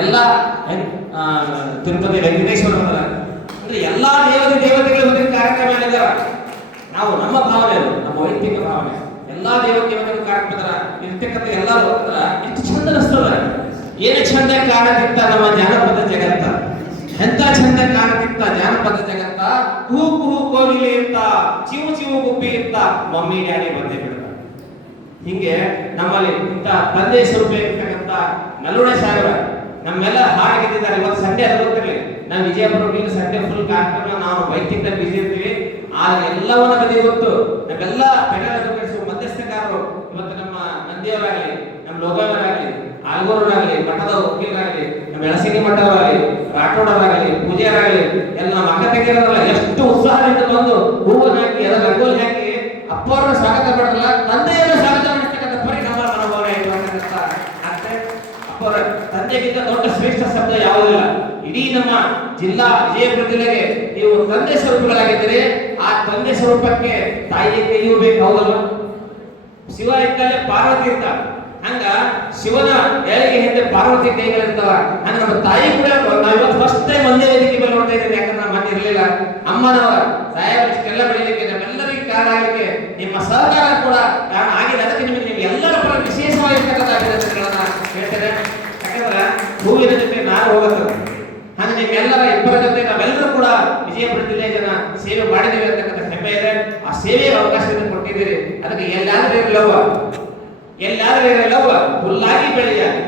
ಎಲ್ಲ ತಿರುಪತಿ ವೆಂಕಟೇಶ್ವರ ಅಂದ್ರೆ ಎಲ್ಲಾ ದೇವತೆ ದೇವತೆಗಳ ಬಗ್ಗೆ ಕಾರ್ಯಕ್ರಮ ಇದಾವ ನಾವು ನಮ್ಮ ಭಾವನೆ ನಮ್ಮ ವೈಯಕ್ತಿಕ ಭಾವನೆ. ಎಲ್ಲಾ ದೇವತೆ ದೇವತೆಗಳ ಕಾರ್ಯಕ್ರಮ ಇರ್ತಕ್ಕಂಥ ಎಲ್ಲರೂ ಅಂದ್ರ ಎಷ್ಟು ಚಂದ ಅನಿಸ್ತದ ಏನು ಚಂದ ಕಾಣತಿತ್ತ ನಮ್ಮ ಜಾನಪದ ಜಗತ್ತ? ಎಂತ ಚಂದ ಕಾಣತಿತ್ತ ಜಾನಪದ ಜಗತ್ತ? ಕುಹು ಹೂ ಕೋಗಿಲೆ ಅಂತ, ಚಿವು ಚಿವು, ಗುಬ್ಬಿ ಅಂತ, ಮಮ್ಮಿ, ಡ್ಯಾಡಿ ಬಂದೇ ಬಿಡ್ತಾರೆ ಹಿಂಗೆ ನಮ್ಮಲ್ಲಿ ಇಂಥ ತಂದೆ ಸ್ವರೂಪ ಇರ್ತಕ್ಕಂಥ ನಲ್ಲುಣೆ ಸಾಹೇಬ ನಮ್ಮೆಲ್ಲ ಹಾಡು ಗೆದ್ದಿದ್ದಾರೆ. ಇವತ್ತು ಸಂಡೇ ಅದು ಗೊತ್ತಿರಲಿ. ನಾವು ವಿಜಯಪುರ ಸಂಡೇ ಫುಲ್ ಕಾರ್ಯಕ್ರಮ. ನಾವು ವೈಯಕ್ತಿಕ ಬಿಸಿ ಇರ್ತೀವಿ. ಆದ್ರೆ ಎಲ್ಲವನ್ನ ಬದಿ ಗೊತ್ತು. ನಮ್ಮೆಲ್ಲ ಪೆಡಲ್ ಅಧಿಕಾರಿಸುವ ಮಧ್ಯಸ್ಥಗಾರರು. ಇವತ್ತು ನಮ್ಮ ನಂದಿಯವರಾಗಲಿ, ನಮ್ಮ ಲೋಕಾಯವರಾಗಲಿ ಆಲ್ಗೂರವರಾಗಲಿ ಮಠದ ವಕೀಲರಾಗಲಿ, ನಮ್ಮ ಎಳಸಿಂಗಿ ಮಠದವರಾಗಲಿ, ರಾಠೋಡರಾಗಲಿ ಪೂಜೆಯರಾಗಲಿ ಎಲ್ಲ ನಮ್ಮ ಅಕ್ಕ ಎಷ್ಟು ತಂದೆಗಿಂತ ದೊಡ್ಡ ಶ್ರೇಷ್ಠ ಶಬ್ದ ಯಾವುದಿಲ್ಲ? ಇಡೀ ನಮ್ಮ ಜಿಲ್ಲಾ ವಿಜಯಪುರ ಜಿಲ್ಲೆಗೆ ನೀವು ತಂದೆ ಸ್ವರೂಪಗಳಾಗಿದ್ದರೆ ಆ ತಂದೆ ಸ್ವರೂಪಕ್ಕೆ ತಾಯಿಯ ಕೈಯೂ ಬೇಕು ಶಿವ ಇದ್ದಲ್ಲೇ ಪಾರ್ವತಿ ಇರ್ತಾಳ ಹಂಗ ಶಿವನ ಏಳಿಗೆ ಹಿಂದೆ ಪಾರ್ವತಿ ಕೈಗಳಿರ್ತಾರ ಹಂಗ ನಮ್ಮ ತಾಯಿ ಕೂಡ ಫಸ್ಟ್ ಟೈಮ್ ಒಂದೇ ವೇದಿಕೆ ಮೇಲೆ ನೋಡ್ತಾ ಇದ್ದೇನೆ ಯಾಕಂದ್ರೆ ನಮ್ಮ ಮನೆ ಇರಲಿಲ್ಲ. ಅಮ್ಮನವರ, ಸಾಹೇಬರು ಇಷ್ಟೆಲ್ಲ ಬೆಳಿಲಿಕ್ಕೆ, ನಮ್ಮೆಲ್ಲರಿಗೆ ಕಾರಣ ಆಗಲಿಕ್ಕೆ ನಿಮ್ಮ ಸಹಕಾರ ಕೂಡ ಕಾರಣ ಆಗಿದೆ ಅದಕ್ಕೆ ನಿಮಗೆ ನೀವು ಎಲ್ಲರ ಪರ ವಿಶೇಷವಾಗಿರ್ತಕ್ಕಂಥ ಅಭಿನಂದನೆಗಳನ್ನ ಹೇಳ್ತೇನೆ ಯಾಕಂದ್ರೆ ಹೂವಿನ ಹೋಗುತ್ತದೆ ಹಾಗೆ ನಿಮ್ಮೆಲ್ಲರ ಇಬ್ಬರ ಜೊತೆ ನಾವೆಲ್ಲರೂ ಕೂಡ ವಿಜಯಪುರ ಜಿಲ್ಲೆಯ ಜನ ಸೇವೆ ಮಾಡಿದ್ದೇವೆ ಅಂತಕ್ಕಂಥ ಹೆಮ್ಮೆ ಇದೆ. ಆ ಸೇವೆಯ ಅವಕಾಶವನ್ನು ಕೊಟ್ಟಿದ್ದೀರಿ. ಅದಕ್ಕೆ ಎಲ್ಲಾದ್ರೂ ಇರಲವ್ವ ಎಲ್ಲಾದ್ರೂ ಇರಲವ್ವ ಹುಲ್ಲಾಗಿ ಬೆಳೆಯಾಲಿ.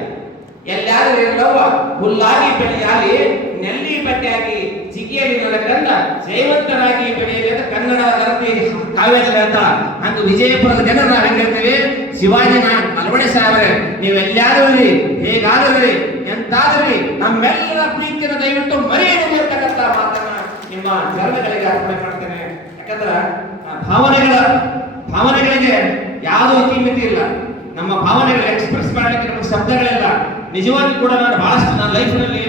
ಎಲ್ಲಾದ್ರೂ ಇರಲವ್ವ ಹುಲ್ಲಾಗಿ ಬೆಳೆಯಾಲಿ. ನೆಲ್ಲಿ ಬಟ್ಟೆಯಾಗಿ ಜಿಗಿಯಲ್ಲಿ ನನ್ನ ಕಂಡ ಜೈವಂತನಾಗಿ ಬೆಳೆಯಲಿ ಅಂತ ಕನ್ನಡ ಗರತಿ ಕಾವ್ಯದಲ್ಲಿ ಅಂತ ಹಂಗ ವಿಜಯಪುರದ ಜನ ನಾವು ಹೆಂಗಿರ್ತೀವಿ ಶಿವಾಜಿನ ಮಲವಣೆ ಸಾಹೇಬ್ರೆ, ನೀವೆಲ್ಲಾದ್ರೂ ಹೇಗಾದ್ರೂ ಎಂತಾದ್ರೂ ನಮ್ಮೆಲ್ಲರ ಪ್ರೀತಿಯ ದಯವಿಟ್ಟು ಮರೆಯಲು ಇರ್ತಕ್ಕಂಥ ಮಾತನ್ನ ನಿಮ್ಮ ಚರಣಗಳಿಗೆ ಅರ್ಪಣೆ ಮಾಡ್ತೇನೆ. ಯಾಕಂದ್ರ ಭಾವನೆಗಳ, ಭಾವನೆಗಳಿಗೆ ಯಾವುದೋ ಇತಿಮಿತಿ ಇಲ್ಲ. ನಮ್ಮ ಭಾವನೆಗಳ ಎಕ್ಸ್ಪ್ರೆಸ್ ಮಾಡಲಿಕ್ಕೆ ನಮಗೆ ಶಬ್ದಗಳಿಲ್ಲ ನಿಜವಾಗಿ ಕೂಡ ನಾನು ಬಹಳಷ್ಟು ನನ್ನ ಲೈಫ್ನಲ್ಲಿ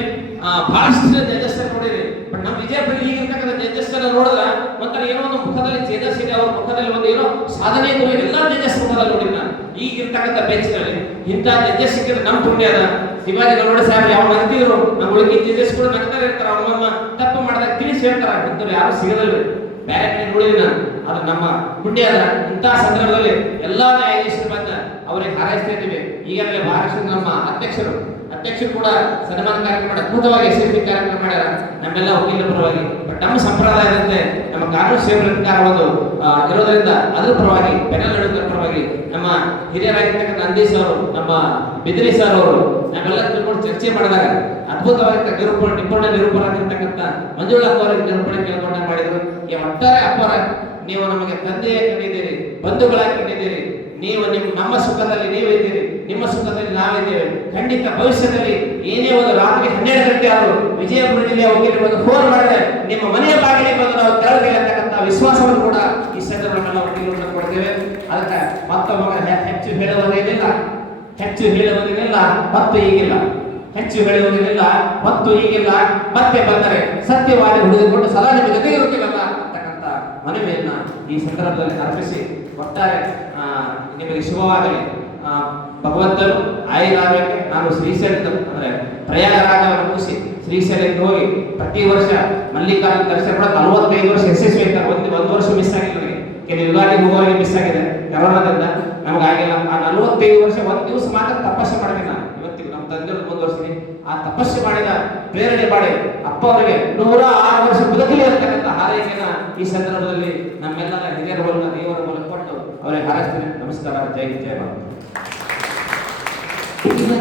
ಬಹಳಷ್ಟು ಜಜಸ್ ನೋಡಿದೆ. ಬಟ್ ನಮ್ಮ ವಿಜಯಪುರ ಈಗಿರ್ತಕ್ಕಂಥ ಜಜಸ್ ಎಲ್ಲ ನೋಡಿದ್ರ ಏನೋ ಒಂದು ಮುಖದಲ್ಲಿ ಜೇಜಸ್ ಇದೆ, ಅವ್ರ ಮುಖದಲ್ಲಿ ಒಂದು ಏನೋ ಸಾಧನೆ ಎಲ್ಲ ಜಜಸ್ ಮುಖದಲ್ಲಿ ನೋಡಿಲ್ಲ ಈಗಿರ್ತಕ್ಕಂಥ ಬೆಂಚ್ನಲ್ಲಿ ಇಂಥ ಜಜಸ್ ಸಿಕ್ಕಿದ್ರೆ ನಮ್ಮ ಪುಣ್ಯ ಅದ ಶಿವಾಜಿ ಗೌಡ ಸರ್ ಯಾವ ನಂತಿದ್ರು ನಮ್ಮ ಉಳಿಕೆ ಜಡ್ಜಸ್ ಕೂಡ ನಗ್ತಾ ಇರ್ತಾರೆ ಅವನ್ನ ತಪ್ಪು ಮಾಡಿದಾಗ ತಿಳಿಸಿ ಹೇಳ್ತಾರೆ. ಇಂಥವ್ರು ಯಾರು ಸಿಗದಲ್ರಿ. ಬೇರೆ ಕಡೆ ನೋಡಿದ್ರಿ ನಾನು. ಅದು ನಮ್ಮ ಪುಣ್ಯ ಅದ. ಇಂಥ ಸಂದರ್ಭದಲ್ಲಿ ಎಲ್ಲಾ ನ್ಯಾಯಾಧೀಶರು ಬಂದ ಅವರಿಗೆ ಹಾರೈಸ್ತಾ ಇದ್ದೀವಿ. ಈಗಾಗಲೇ ಮಹಾರಾಷ್ಟ್ರ ನಮ್ಮ ಅಧ್ಯಕ್ಷರು. ಅಧ್ಯಕ್ಷರು ಕೂಡ ಸನ್ಮಾನ ಕಾರ್ಯಕ್ರಮ, ಅದ್ಭುತವಾಗಿ ಯಶಸ್ವಿ ಕಾರ್ಯಕ್ರಮ ಮಾಡ್ಯಾರ. ನಮ್ಮೆಲ್ಲ ವಕೀಲರ ಪರವಾಗಿ. ನಮ್ಮ ಸಂಪ್ರದಾಯದಂತೆ ನಮ್ಮ ಕಾನೂನು ಸೇವೆ ಪ್ರಕಾರ ಒಂದು ಇರೋದ್ರಿಂದ ಅದ್ರ ಪರವಾಗಿ, ಪೆನಲ್ ಪರವಾಗಿ ನಮ್ಮ ಹಿರಿಯರಾಗಿರ್ತಕ್ಕಂಥ ನಂದೀಶ್ ಸರ್, ನಮ್ಮ ಬಿದಿರಿ ಸರ್ ಅವರು ನಾವೆಲ್ಲ ತಿಳ್ಕೊಂಡು ಚರ್ಚೆ ಮಾಡಿದಾಗ ಅದ್ಭುತವಾಗಿ ನಿರೂಪಣೆ, ನಿಪುಣ ನಿರೂಪರಾಗಿರ್ತಕ್ಕಂಥ ಮಂಜುಳ ಅವರಿಗೆ ನಿರೂಪಣೆ ಕೇಳ್ಕೊಂಡ ಮಾಡಿದ್ರು. ಈ ಒಟ್ಟಾರೆ ಅಪ್ಪರ, ನೀವು ನಮಗೆ ತಂದೆಯ ಕಂಡಿದ್ದೀರಿ, ಬಂಧುಗಳಾಗಿ ಕಂಡಿದ್ದೀರಿ, ನೀವು ನಿಮ್ಮ, ನಮ್ಮ ಸುಖದಲ್ಲಿ ನೀವಿದ್ದೀರಿ, ನಿಮ್ಮ ಸುಖದಲ್ಲಿ ನಾವಿದ್ದೇವೆ, ಖಂಡಿತ ಭವಿಷ್ಯದಲ್ಲಿ ಏನೇ ಒಂದು ರಾತ್ರಿ ಹನ್ನೆರಡು ಗಂಟೆ ಆದರೂ ವಿಜಯಪುರ ಜಿಲ್ಲೆಯ ವಕೀಲರು ಒಂದು ಫೋನ್ ಮಾಡಿದ್ರೆ ನಿಮ್ಮ ಮನೆಯ ಬಾಗಿಲಿಗೆ ಬಂದು ನಾವು ತೆರಳಿಗೆ ಅಂತಕ್ಕಂಥ ವಿಶ್ವಾಸವನ್ನು ಕೂಡ ಈ ಸಂದರ್ಭದಲ್ಲಿ ನಾವು ವಕೀಲರನ್ನು ಕೊಡ್ತೇವೆ ಅದಕ್ಕೆ ಮತ್ತೊಮ್ಮೆ ಹೆಚ್ಚು ಹೇಳುವುದೇನಿಲ್ಲ ಹೆಚ್ಚು ಹೇಳುವುದೇನಿಲ್ಲ ಮತ್ತು ಈಗಿಲ್ಲ ಹೆಚ್ಚು ಹೇಳುವುದಿಲ್ಲ ಮತ್ತು ಈಗಿಲ್ಲ ಮತ್ತೆ ಬಂದರೆ ಸತ್ಯವಾಗಿ ಹುಡುಗಿಕೊಂಡು ಸದಾ ನಿಮ್ಮ ಜೊತೆ ಇರುತ್ತಿಲ್ಲ ಅಂತಕ್ಕಂಥ ಮನವಿಯನ್ನ ಈ ಸಂದರ್ಭದಲ್ಲಿ ಅರ್ಪಿಸಿ. ಒಟ್ಟಾರೆ ನಿಮಗೆ ಶುಭವಾಗಲಿ. ಭಗವಂತನು ಆಯುರಾಗಕ್ಕೆ ನಾನು ಶ್ರೀಶೈಲದ, ಅಂದ್ರೆ ಪ್ರಯಾಗರಾಜವನ್ನು ಮುಗಿಸಿ ಶ್ರೀಶೈಲಕ್ಕೆ ಹೋಗಿ ಪ್ರತಿ ವರ್ಷ ಮಲ್ಲಿಕಾರ್ಜುನ ದರ್ಶನ ಕೂಡ ನಲವತ್ತೈದು ವರ್ಷ ಯಶಸ್ವಿ ಅಂತ ಒಂದು ಒಂದು ವರ್ಷ ಮಿಸ್ ಆಗಿಲ್ಲ ನನಗೆ. ಕೆಲವು ಯುಗಾದಿ ಹೋಗೋರಿಗೆ ಮಿಸ್ ಆಗಿದೆ. ಕರೋನಾದಿಂದ ನಮಗಾಗಿಲ್ಲ. ಆ ನಲವತ್ತೈದು ವರ್ಷ ಒಂದು ದಿವಸ ಮಾತ್ರ ತಪಸ್ಸು ಇವತ್ತಿಗೆ ಮುಂದುವರ್ಸಿನಿ ಆ ತಪಸ್ಸು ಮಾಡಿದ, ಪ್ರೇರಣೆ ಮಾಡಿ ಅಪ್ಪ ಅವರಿಗೆ ನೂರ ಆರು ವರ್ಷ ಬದುಕಲಿ ಅಂತಕ್ಕಂಥ ಹಾರೈಕೆನ ಈ ಸಂದರ್ಭದಲ್ಲಿ ನಮ್ಮೆಲ್ಲರ ಹಿರಿಯರ ಮೂಲಕ, ದೇವರ ಮೂಲಕ ಕೊಟ್ಟು ಅವರಿಗೆ ಹಾರೈಸ್ತೀನಿ. ನಮಸ್ಕಾರ. ಜೈ ಜಯ ಭಾರತ.